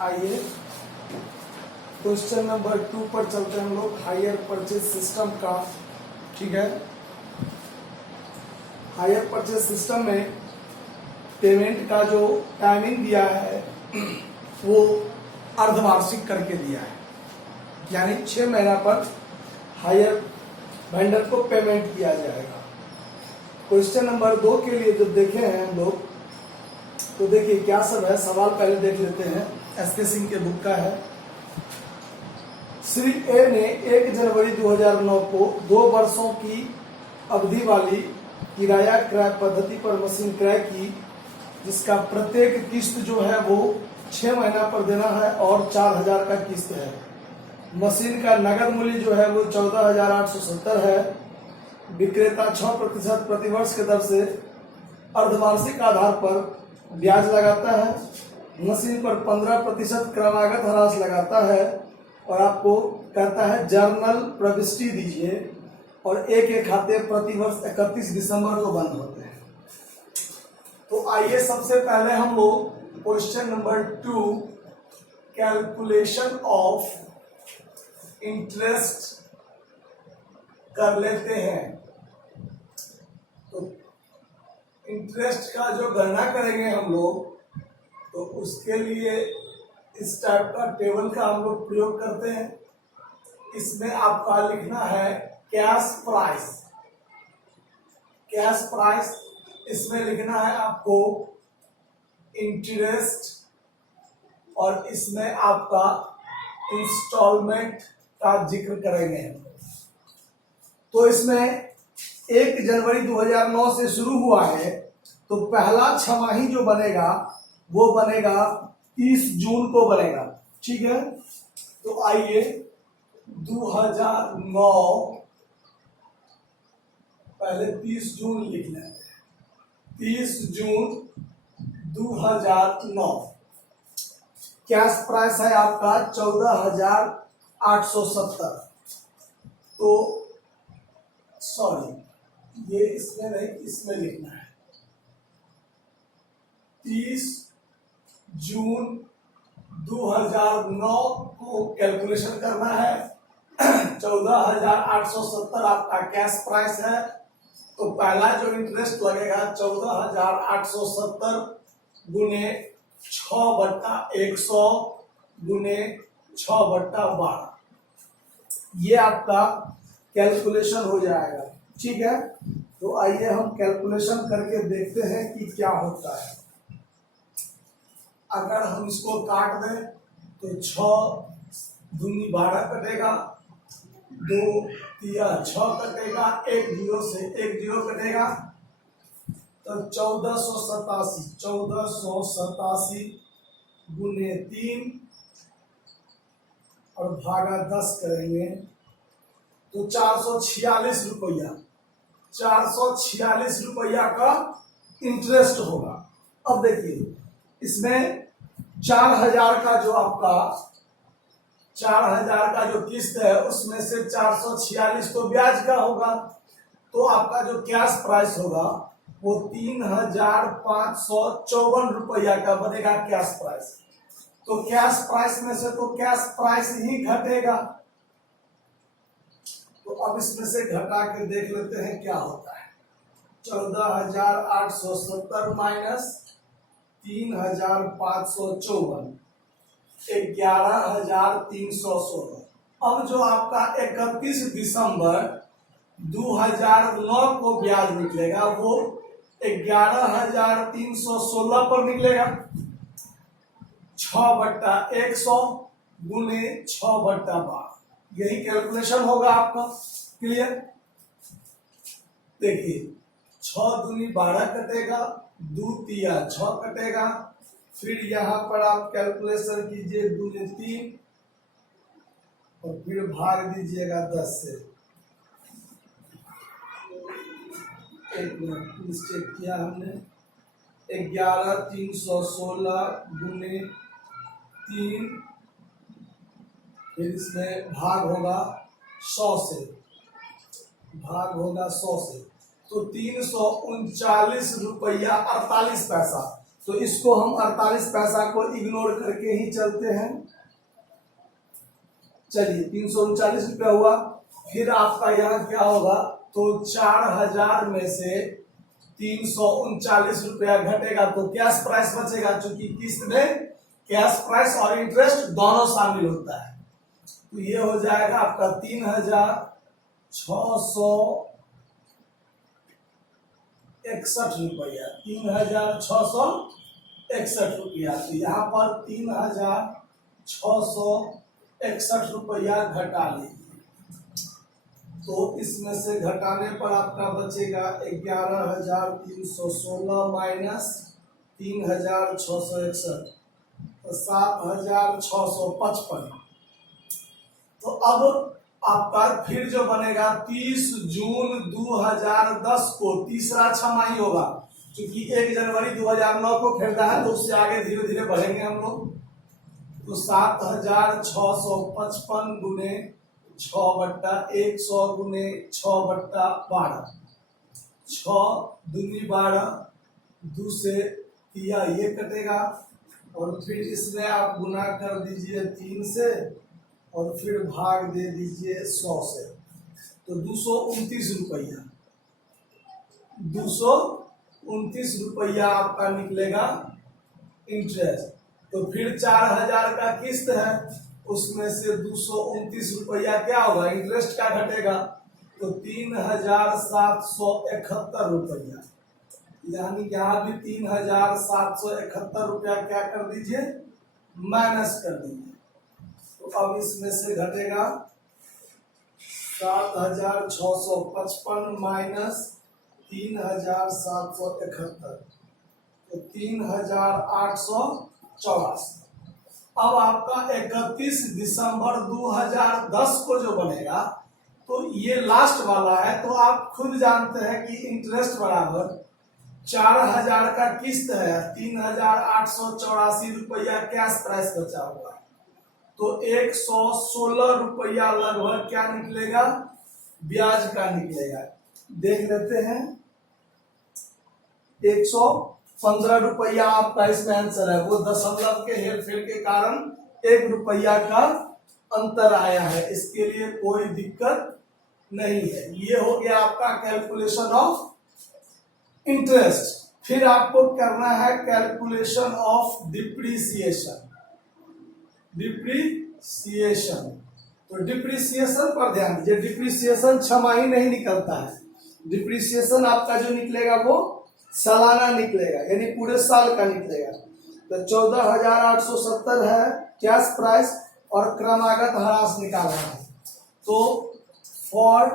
आइए question number 2 पर चलते हैं हम लोग, हायर परचेज सिस्टम का। ठीक है, हायर परचेज सिस्टम में पेमेंट का जो टाइमिंग दिया है वो अर्धवार्षिक करके दिया है, यानी 6 महीना पर हायर वेंडर को पेमेंट किया जाएगा। क्वेश्चन नंबर 2 के लिए जब देखे हैं हम लोग तो देखिए क्या सब है। सवाल पहले देख लेते हैं, एसके सिंह के बुक का है। श्री ए ने 1 जनवरी 2009 को 2 वर्षों की अवधि वाली किराया क्रय पद्धति पर मशीन क्रय की, जिसका प्रत्येक किस्त जो है वो 6 महीना पर देना है और 4000 का किस्त है। मशीन का नगद मूल्य जो है वो 14,870 है। विक्रेता 6% प्रतिवर्ष के दर से अर्धवार्षिक आधार पर ब्याज लगाता है। मशीन पर 15% क्रमागत ह्रास लगाता है और आपको कहता है जर्नल प्रविष्टि दीजिए और एक खाते प्रतिवर्ष 31 दिसंबर को बंद होते हैं। तो आइए सबसे पहले हम लोग question number 2 calculation of interest कर लेते हैं। तो इंटरेस्ट का जो गणना करेंगे हम लोग, तो उसके लिए इस टाइप का टेबल का हम लोग प्रयोग करते हैं। इसमें आपका लिखना है कैश प्राइस। कैश प्राइस इसमें लिखना है आपको इंटरेस्ट, और इसमें आपका इंस्टॉलमेंट का जिक्र करेंगे। तो इसमें 1 जनवरी 2009 से शुरू हुआ है, तो पहला छमाही जो बनेगा वो बनेगा 30 जून को बनेगा। ठीक है, तो आइए 2009 पहले 30 जून लिख लें। 30 जून 2009 कैश प्राइस है आपका 14,870। तो सॉरी, ये इसमें नहीं, इसमें लिखना है 30 जून 2009 को कैलकुलेशन करना है। 14,870 आपका कैश प्राइस है। तो पहला जो इंटरेस्ट लगेगा 14,870 गुने 6/100 गुने 6/12, ये आपका कैलकुलेशन हो जाएगा। ठीक है, तो आइए हम कैलकुलेशन करके देखते हैं कि क्या होता है। अगर हम इसको काट दें तो 6 दूनी 12 कटेगा, 2 तिया 6 कटेगा, 1 0 से 1 0 कटेगा, तो 1487 गुने 3 और भागा 10 करेंगे तो 446 रुपया, 446 रुपया का इंटरेस्ट होगा। अब देखिए इसमें 4,000 का जो आपका 4,000 का जो किस्त है उसमें से 446 तो ब्याज का होगा, तो आपका जो कैश प्राइस होगा वो 3,554 रुपया का बनेगा कैश प्राइस। तो कैश प्राइस में से तो कैश प्राइस ही घटेगा। तो अब इसमें से घटा के देख लेते हैं क्या होता है। 14,870 माइनस 3,554, 11,316। अब जो आपका 31 दिसंबर 2009 को ब्याज निकलेगा वो 11,316 पर निकलेगा। 6/100 गुने 6/12, यही कैलकुलेशन होगा आपका। क्लियर? देखिए 6 दूनी 12 कटेगा, 2 तिया 6 कटेगा, फिर यहाँ पर आप कैलकुलेशन कीजिए 2 ने 3 और फिर भाग दीजिएगा 10 से। एक मिनट मिस्टेक किया हमने। 11,316 गुने 3, फिर इसमें भाग होगा 100 से, भाग होगा 100 से, तो 339 रुपया 48 पैसा। तो इसको हम 48 पैसा को इग्नोर करके ही चलते हैं। चलिए 339 रुपया हुआ। फिर आपका यहाँ क्या होगा, तो 4000 में से 339 रुपया घटेगा तो कैश प्राइस बचेगा, क्योंकि किस्त में कैश प्राइस और इंटरेस्ट दोनों शामिल होता है। तो ये हो जाएगा आपका 3661 रुपया, 3661 रुपया। तो यहाँ पर 3661 रुपया घटा लीजिए। तो इसमें से घटाने पर आपका बचेगा 11,316 माइनस 3,661, तो 7,655। तो अब आपका फिर जो बनेगा 30 जून 2010 को तीसरा छमाही होगा, क्योंकि 1 जनवरी 2009 को खरीदा है तो उससे आगे धीरे धीरे बढ़ेंगे हम लोग। तो 7,655 गुने 6/100 गुने 6/12, 6 दूनी 12, 2 से दिया ये कटेगा, और फिर इसमें आप गुना कर दीजिए 3 से, और फिर भाग दे दीजिए 100 से। तो 229 रुपया, 229 रुपया आपका निकलेगा इंटरेस्ट। तो फिर 4000 का किस्त है, उसमें से 229 रुपया क्या होगा, इंटरेस्ट का घटेगा, तो 3771 रुपया। यानी यहाँ भी 3771 रुपया क्या कर दीजिए, माइनस कर दीजिए। तो अब इसमें से घटेगा 7655 माइनस 3771, तो 3884। अब आपका 31 दिसंबर 2010 को जो बनेगा, तो ये लास्ट वाला है। तो आप खुद जानते हैं कि इंटरेस्ट बराबर 4000 का किस्त है, 3884 रुपया कैश प्राइस बचा हुआ है, तो 116 रुपया लगभग क्या निकलेगा, ब्याज का निकलेगा। देख लेते हैं, 115 रुपया आपका इसमें आंसर है। वो दशमलव के हेरफेर के कारण 1 रुपया का अंतर आया है, इसके लिए कोई दिक्कत नहीं है। ये हो गया आपका कैलकुलेशन ऑफ इंटरेस्ट। फिर आपको करना है कैलकुलेशन ऑफ डिप्रिसिएशन। डिप्रिसिएशन, तो डिप्रिसिएशन पर ध्यान दीजिए। डिप्रिसिएशन छमाही नहीं निकलता है, डिप्रिसिएशन आपका जो निकलेगा वो सालाना निकलेगा, यानी पूरे साल का निकलेगा। तो 14,870 है कैश प्राइस, और क्रमागत ह्रास निकालना है। तो फॉर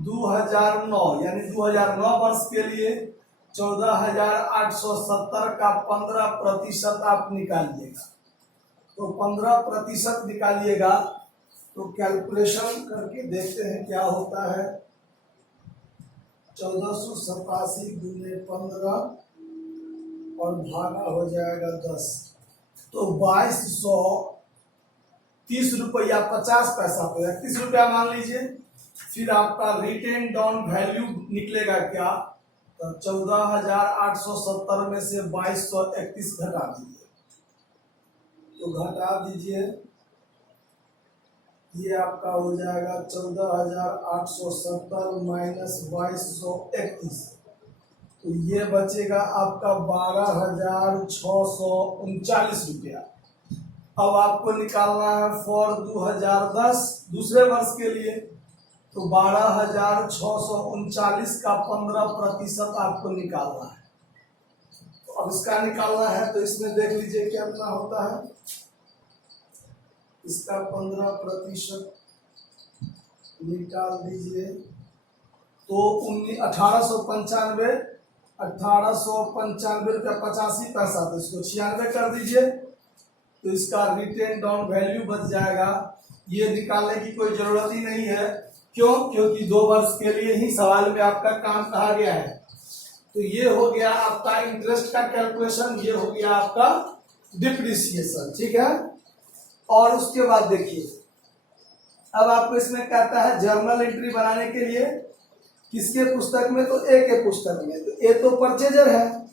2009 यानी 2009 वर्ष के लिए 14,870 का 15% आप निकालिएगा। तो 15% निकालिएगा, तो कैलकुलेशन करके देखते हैं क्या होता है। 1487 गुने 15 और भागा हो जाएगा 10, तो 2230 रुपया 50 पैसा पे 31 रुपया मान लीजिए। फिर आपका रिटेन डाउन वैल्यू निकलेगा क्या, तो 14,870 में से 2231 घटा दीजिए। तो घटा दीजिए, ये आपका हो जाएगा 14,870 माइनस 2231, तो ये बचेगा आपका 12,639 रुपया। अब आपको निकालना है फॉर 2010 दूसरे वर्ष के लिए, तो 12,639 का 15% आपको निकालना है। तो अब इसका निकालना है, तो इसमें देख लीजिए कितना होता है। इसका 15% निकाल दीजिए, तो 1895 रुपया 85 पैसा, तो इसको 96 कर दीजिए। तो इसका रिटेन डाउन वैल्यू बच जाएगा। ये निकालने की कोई जरूरत ही नहीं है, क्यों, क्योंकि 2 वर्ष के लिए ही सवाल में आपका काम कहा गया है। तो ये हो गया आपका इंटरेस्ट का कैलकुलेशन, ये हो गया आपका डिप्रिसिएशन, ठीक है। और उसके बाद देखिए, अब आपको इसमें कहता है जर्नल एंट्री बनाने के लिए किसके पुस्तक में, तो ए के पुस्तक में। तो ए तो परचेजर है,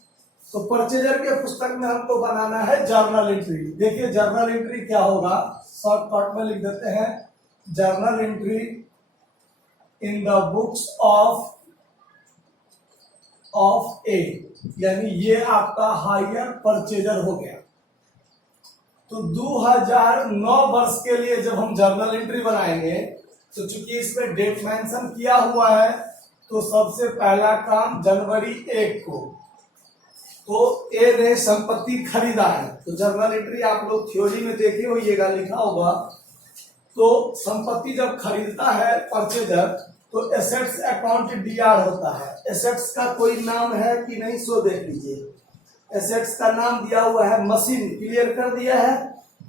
तो परचेजर के पुस्तक में हमको बनाना है जर्नल एंट्री। देखिए जर्नल एंट्री क्या होगा, शॉर्टकट में लिख देते हैं, journal entry in the books of A, यानी ये आपका हायर परचेजर हो गया। तो 2009 वर्ष के लिए जब हम जर्नल एंट्री बनाएंगे तो चूंकि इसमें डेट मेंशन किया हुआ है, तो सबसे पहला काम जनवरी 1 को, तो ए ने संपत्ति खरीदा है। तो जर्नल एंट्री आप लोग थ्योरी में देखे होइएगा, लिखा होगा। तो संपत्ति जब खरीदता है परचेजर तो एसेट्स अकाउंट डीआर होता है। एसेट्स का कोई नाम है कि नहीं सो देख लीजिए। एसेट्स का नाम दिया हुआ है मशीन, क्लियर कर दिया है,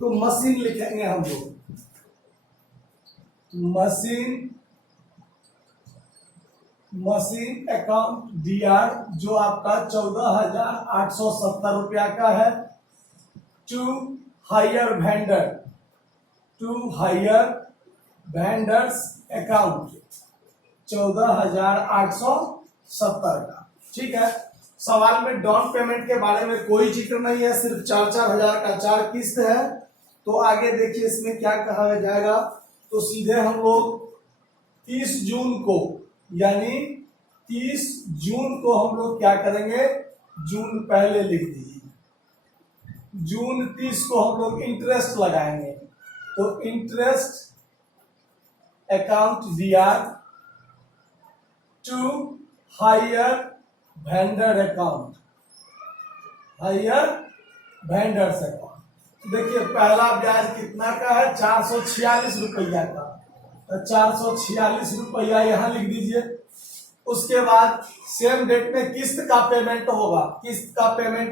तो मशीन लिखेंगे हम लोग, मशीन अकाउंट डीआर जो आपका 14,870 रुपया का है। टू हायर वेंडर्स अकाउंट 14,870 का, ठीक है। सवाल में डाउन पेमेंट के बारे में कोई जिक्र नहीं है, सिर्फ 4-4 हजार का 4 किस्त है। तो आगे देखिए इसमें क्या कहा जाएगा, तो सीधे हम लोग 30 जून को, यानी 30 जून को हम लोग क्या करेंगे, जून पहले लिख दीजिए, जून 30 को हम लोग इंटरेस्ट लगाएंगे। तो interest account DR to hire vendor account, vendors account. देखिए पहला ब्याज कितना का है, 446 रुपया का, तो 446 रुपया यहाँ लिख दीजिए। उसके बाद सेम डेट में किस्त का पेमेंट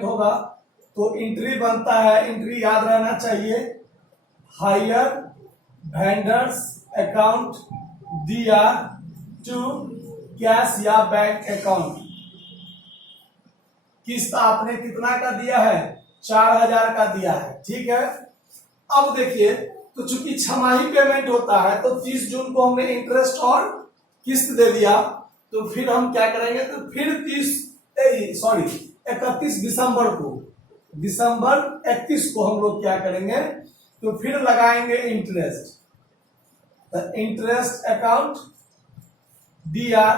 होगा, तो एंट्री बनता है, एंट्री याद रहना चाहिए, hire vendors account DR to cash या बैंक अकाउंट। किस्त आपने कितना का दिया है, 4,000 का दिया है, ठीक है। अब देखिए तो चूंकि छमाही पेमेंट होता है, तो 30 जून को हमने इंटरेस्ट और किस्त दे दिया, तो फिर हम क्या करेंगे, तो फिर 31 दिसंबर 31 को हम लोग क्या करेंगे, तो फिर लगाएंगे interest. Interest account DR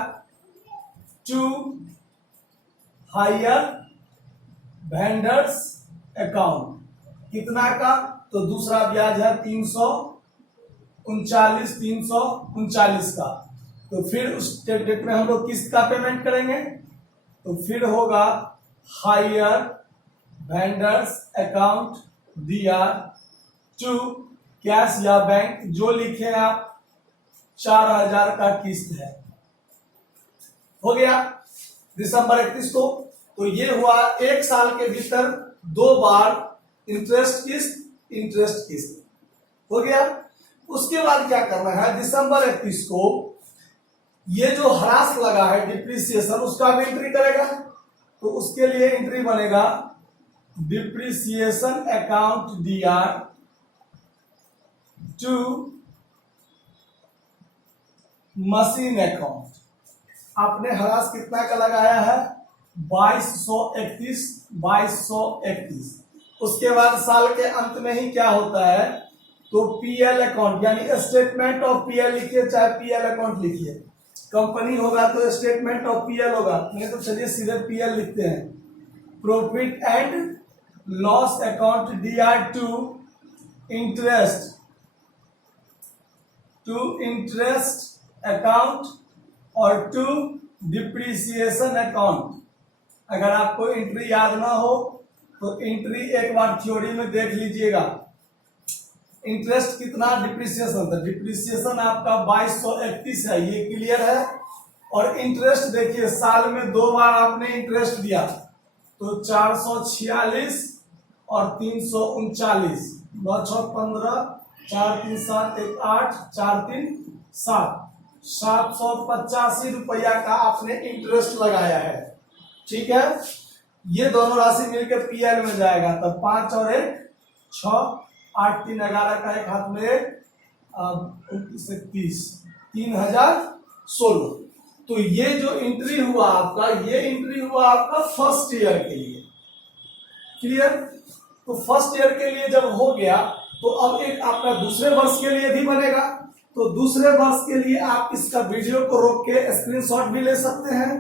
to hire vendors account, कितना का, तो दूसरा ब्याज है 339 का। तो फिर उस डेट में हम लोग किस्त का पेमेंट करेंगे, तो फिर होगा hire vendors account DR to cash या बैंक, जो लिखे आप 4,000 का किस्त है, हो गया दिसंबर 31 को। तो ये हुआ एक साल के भीतर 2 बार इंटरेस्ट किस्त हो गया। उसके बाद क्या करना है, दिसंबर 31 को ये जो ह्रास लगा है डिप्रिसिएशन, उसका भी एंट्री करेगा। तो उसके लिए एंट्री बनेगा depreciation account DR to machine account. आपने ह्रास कितना का लगाया है, 2231। उसके बाद साल के अंत में ही क्या होता है, तो पीएल अकाउंट, यानी स्टेटमेंट ऑफ पीएल लिखिए, चाहे पीएल अकाउंट लिखिए। कंपनी होगा तो स्टेटमेंट ऑफ पीएल होगा, नहीं तो चलिए सीधे पीएल लिखते हैं। Profit and loss account DR to interest account और टू डिप्रिसिएशन अकाउंट। अगर आपको एंट्री याद ना हो तो एंट्री एक बार थ्योरी में देख लीजिएगा। इंटरेस्ट कितना, डिप्रिसिएशन आपका 2231 है, ये क्लियर है। और इंटरेस्ट देखिए साल में 2 बार आपने इंटरेस्ट दिया, तो 446 और 339, 9 6 15, 4 3 7 1 8, 4 3 7, 785 रुपया का आपने इंटरेस्ट लगाया है, ठीक है। ये दोनों राशि मिलकर पीएल में जाएगा, तब 5 और 1 6, 8 3 11 का एक हाथ में 30, 3016। तो ये जो एंट्री हुआ आपका, ये एंट्री हुआ आपका फर्स्ट ईयर के लिए। क्लियर। तो फर्स्ट ईयर के लिए जब हो गया तो अब एक आपका दूसरे वर्ष के लिए भी बनेगा। तो दूसरे वर्ष के लिए आप इसका वीडियो को रोक के स्क्रीनशॉट भी ले सकते हैं।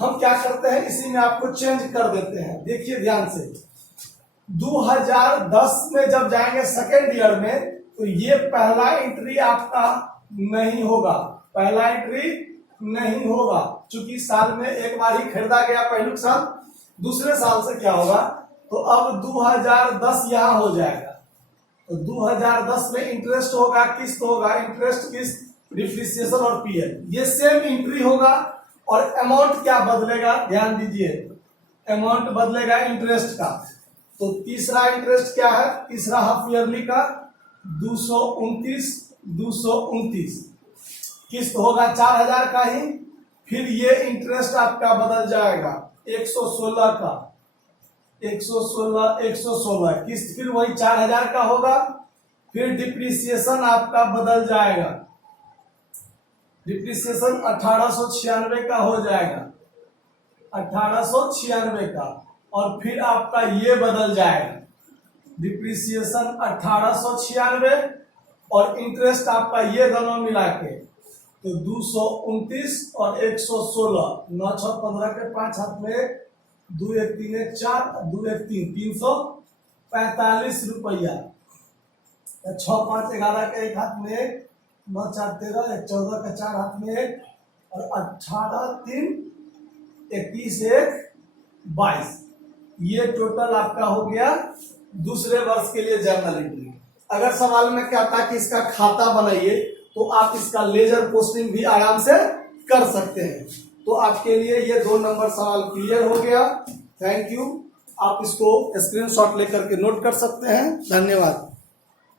हम क्या करते हैं, इसी में आपको चेंज कर देते हैं। देखिए ध्यान से, 2010 में जब जाएंगे सेकेंड ईयर में तो ये पहला एंट्री आपका नहीं होगा, पहला एंट्री नहीं होगा, क्योंकि साल में एक बार ही खरीदा गया पहले साल। दूसरे साल से क्या होगा, तो अब 2010 यहां हो जाएगा। तो 2010 में इंटरेस्ट होगा, किस्त होगा, इंटरेस्ट किस्त डिप्रिसिएशन और पीएल, ये सेम एंट्री होगा। और अमाउंट क्या बदलेगा, ध्यान दीजिए, अमाउंट बदलेगा इंटरेस्ट का। तो तीसरा इंटरेस्ट क्या है, तीसरा हाफ ईयरली का 229 किस्त होगा 4000 का ही। फिर ये इंटरेस्ट आपका बदल जाएगा 116 का, 116 किस्त फिर वही 4000 का होगा। फिर डिप्रिसिएशन आपका बदल जाएगा, डिप्रिसिएशन 1896 का हो जाएगा, 1896 का। और फिर आपका ये बदल जाएगा, डिप्रिसिएशन 1896 और इंटरेस्ट आपका ये दोनों मिला के तो 229 और 116, 9 6 15 के 5 हाथ में 2 1 3 1 4 2 1 3 345 रुपया। 6 5 11 के एक हाथ में 9 4 13 1 14 के 4 हाथ में और 18 3 21 1 22। ये टोटल आपका हो गया दूसरे वर्ष के लिए जर्नल एंट्री। अगर सवाल में क्या था कि इसका खाता बनाइए तो आप इसका लेजर पोस्टिंग भी आराम से कर सकते हैं। तो आपके लिए ये 2 नंबर सवाल क्लियर हो गया। Thank you. आप इसको स्क्रीनशॉट लेकर के नोट कर सकते हैं। धन्यवाद।